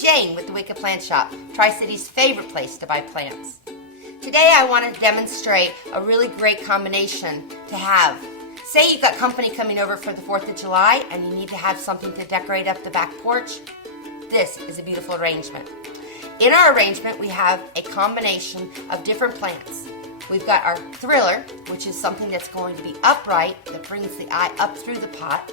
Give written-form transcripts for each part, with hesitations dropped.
Jane with the Wicked Plant Shop, Tri-City's favorite place to buy plants. Today I want to demonstrate a really great combination to have. Say you've got company coming over for the 4th of July and you need to have something to decorate up the back porch. This is a beautiful arrangement. In our arrangement we have a combination of different plants. We've got our thriller, which is something that's going to be upright, that brings the eye up through the pot.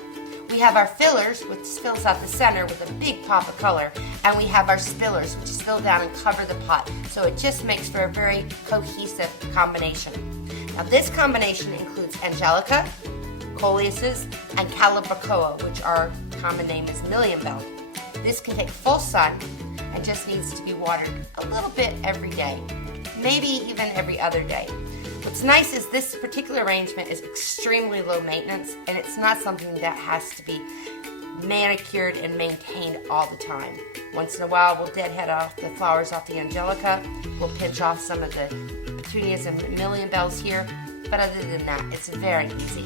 We have our fillers, which fills out the center with a big pop of color. And we have our spillers, which spill down and cover the pot. So it just makes for a very cohesive combination. Now this combination includes Angelica, Coleuses, and Calibrachoa, which our common name is Million Bell. This can take full sun and just needs to be watered a little bit every day, maybe even every other day. What's nice is this particular arrangement is extremely low maintenance, and it's not something that has to be manicured and maintained all the time. Once in a while we'll deadhead off the flowers off the Angelica, we'll pinch off some of the petunias and Million Bells here, but other than that it's very easy.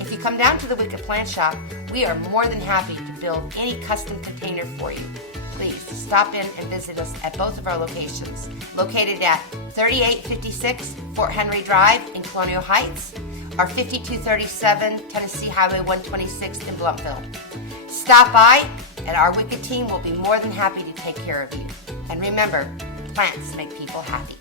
If you come down to the Wicked Plant Shop, we are more than happy to build any custom container for you. Please stop in and visit us at both of our locations, located at 3856 Fort Henry Drive in Colonial Heights, or 5237 Tennessee Highway 126 in Blumpville. Stop by and our Wicked team will be more than happy to take care of you. And remember, plants make people happy.